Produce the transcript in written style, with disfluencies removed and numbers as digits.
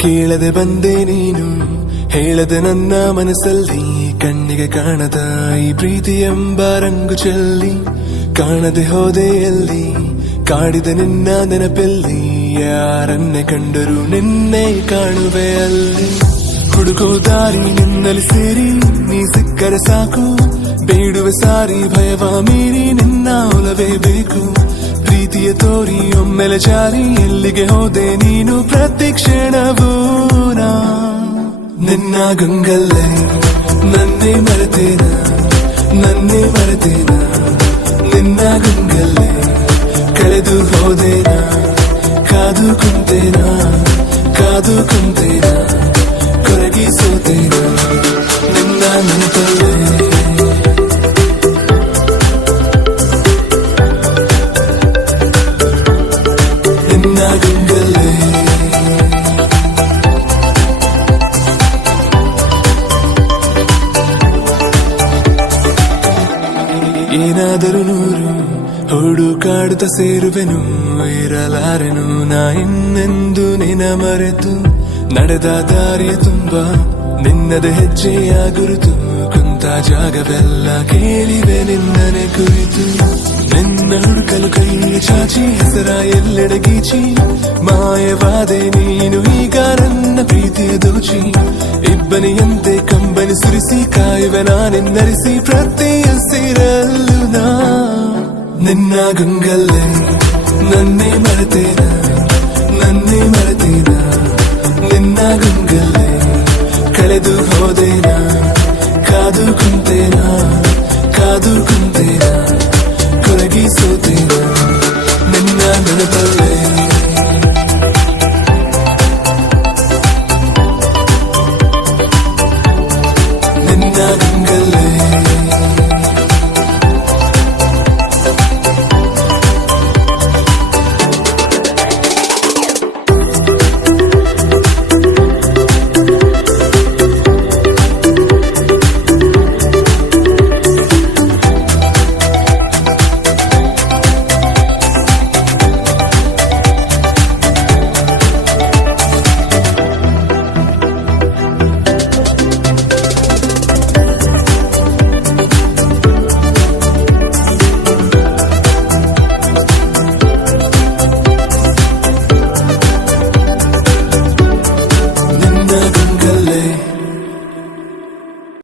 ಕೇಳದೆ ಬಂದೆ ನೀನು ಹೇಳದೆ ನನ್ನ ಮನಸ್ಸಲ್ಲಿ ಕಣ್ಣಿಗೆ ಕಾಣದ ಈ ಪ್ರೀತಿ ಎಂಬ ರಂಗು ಚೆಲ್ಲಿ ಕಾಣದೆ ಹೋದೆ ಎಲ್ಲಿ ಕಾಡಿದ ನಿನ್ನ ನೆನಪೆಲ್ಲಿ ಯಾರನ್ನೇ ಕಂಡರೂ ನಿನ್ನೆ ಕಾಣುವೆ ಅಲ್ಲಿ ಹುಡುಕೋ ದಾರಿ ನಿನ್ನಲ್ಲಿ ಸೇರಿ ನೀ ಸಿಕ್ಕರೆ ಸಾಕು ಬೇಡುವೆ ಸಾರಿ ಭಯವ ಮೀರಿ ನಿನ್ನ ಒಲವೇ ಬೇಕು ಪ್ರೀತಿಯ ತೋರಿ ಒಮ್ಮೆಲೆ ಜಾರಿ ಎಲ್ಲಿಗೆ ಹೋದೆ ನೀನು ಪ್ರತಿ ಕ್ಷಣವೂ ನಿನ್ನ ಗಂಗಲ್ಲೇ ನನ್ನೇ ಮರೆತೇನ ನಿನ್ನ ಗಂಗಲ್ಲೇ ಕಳೆದು ಹೋದೇನ ಕಾದು ಕುಂತೇನ ಕೊರಗಿ ಸೋತೇನ ನಿನ್ನ ನೆನಪಲ್ಲೇ ನಿನ್ನ ಗಂಗಲ್ಲೇ ಏನಾದರೂ ನೂರು ಹುಡುಕಾಡುತ್ತ ಸೇರುವೆನು ಇರಲಾರೆನು ನಾ ಇನ್ನೆಂದು ನಿನ ಮರೆತು ನಡೆದ ದಾರಿಯ ತುಂಬ ನಿನ್ನದ ಹೆಜ್ಜೆಯ ಗುರುತು ಕುಂತ ಜಾಗವೆಲ್ಲ ಕೇಳಿವೆ ನಿನ್ನನೆ ಕುರಿತು ನಿನ್ನ ಹುಡುಕಲು ಕೈಯ ಚಾಚಿ ಹೆಸರ ಎಲ್ಲೆಡೆ ಗೀಚಿ ಮಾಯವಾದೆ ನೀನು ಈಗ ನನ್ನ ಪ್ರೀತಿಯ ದೋಚಿ ಇಬ್ಬನಿಯಂತೆ ಕಂಬನಿ ಸುರಿಸಿ ಕಾಯುವೆ ನಾನಿನ್ನರಿಸಿ ಪ್ರತಿ ಹಸಿರಲ್ಲೂ ನಿನ್ನ ಗಂಗಲ್ಲೇ ನನ್ನೇ ಮರೆತೇನ